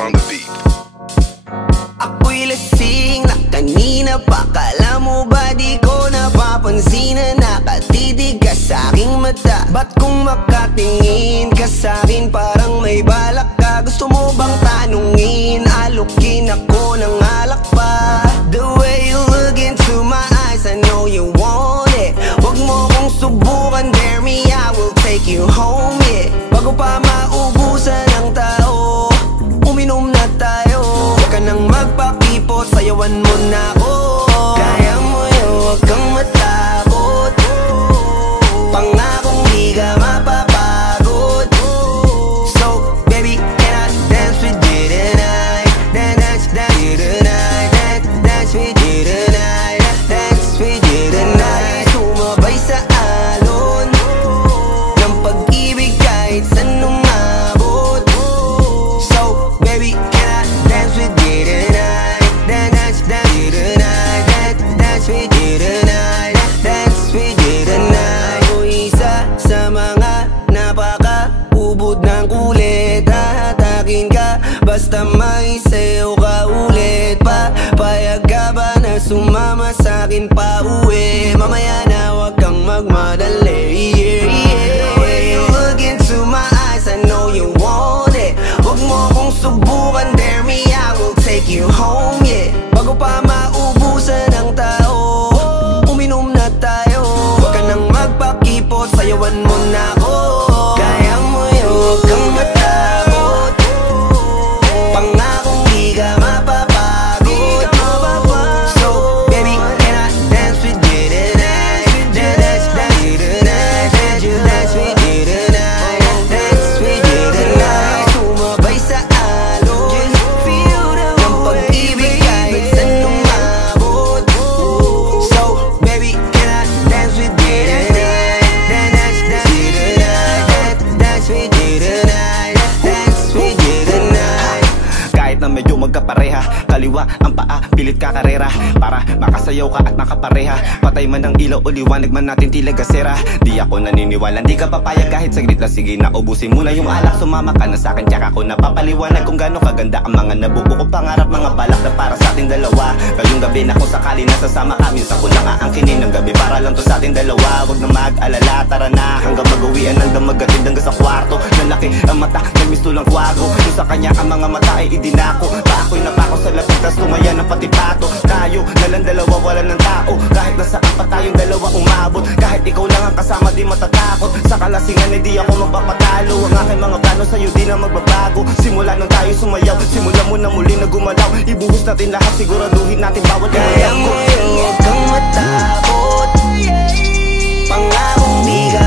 on the beat. Ako'y lasing na kanina pa. Kala mo ba di ko napapansin na nakatitig ka sa'king mata? Ba't kung makatingin ka sa'kin parang may balak ka? Gusto mo bang tanungin? Alukin ako ng alak pa. The way you look into my eyes, I know you want it. Wag mo kong subukan, dare me, I will take you home, yeah. Bago pa maubusan ng tao, uminom na tayo. Huwag ka nang magpakipot, sayawan mo na ako. Kaya mo yun, huwag kang matakot. Pangakong di ka mapapagod. So, baby, can I dance with you tonight? Dance with you tonight. Dance with you tonight. Dance with you tonight. Sumabay sa alon ng pag-ibig kahit saan umabot. So, baby, can I dance with you tonight? Dance with you tonight. Dance with you tonight. Dance with you tonight. O isa sa mga napaka-ubod ng kulit. Hahatakin ka basta may sayo ka ulit pa. Payag ka ba na sumama sa'kin pa uwi? Mamaya na wag kang magmadali, yeah, yeah. The way you look into my eyes, I know you want it. Wag mo kong subukan, dare me, I will take you home, yeah. Bago pa maubusan ng tao, uminom na tayo. Wag ka nang magpakipot, sayawan mo na ako. Kaya mo yun, wag kang matakot. Pangakong di ka mapapagod. So, baby, can I dance with you tonight? Dance with you tonight. Dance with you tonight. Dance with you tonight. Sumabay sa alon ng pag-ibig kahit saan umabot. So, baby, can I dance with you tonight? Dance with you tonight. Dance with you tonight. Dance with you tonight. Kahit na medyo magkapareha, kaliwa ang paa, pilit ka karera para makasayaw ka at makapareha. Patay man ang ilaw o liwanag man natin tila gasera. Di ako naniniwala, di ka papayag kahit saglit lang. Sige na, ubusin mo na yung alak, sumama ka na sa'kin. Tsaka ako napapaliwanag kung gaano kaganda ang mga nabuo ko pangarap, mga balak na para sa ating dalawa. Ngayong gabi na kung sakali nasasama ka, minsan ko lang aangkinin ng gabi para lang to sa ating dalawa. Huwag na mag-alala, tara na hanggang mag-uwian ng damagatid hanggang sa kwarto. Nalaki ang mata, may misto lang kwago. Yung sa kanya ang mga mata ay idinako. Pa ako'y napako sa lapit, tas tumaya ng pati pato. Tayo nalang dalawa, wala ng tao. Kahit nasaan pa tayong dalawa umabot. Kahit ikaw lang ang kasama, di matatakot. Sa kalasingan ay di ako magpapatalo. Ang aking mga plano sa'yo di na magbabago. Simula nang tayo sumayaw, simula mo na muli na gumalaw. Ibuhos natin lahat, siguraduhin natin bawat Kaya mo yun, huwag kang matakot. Pangakong di ka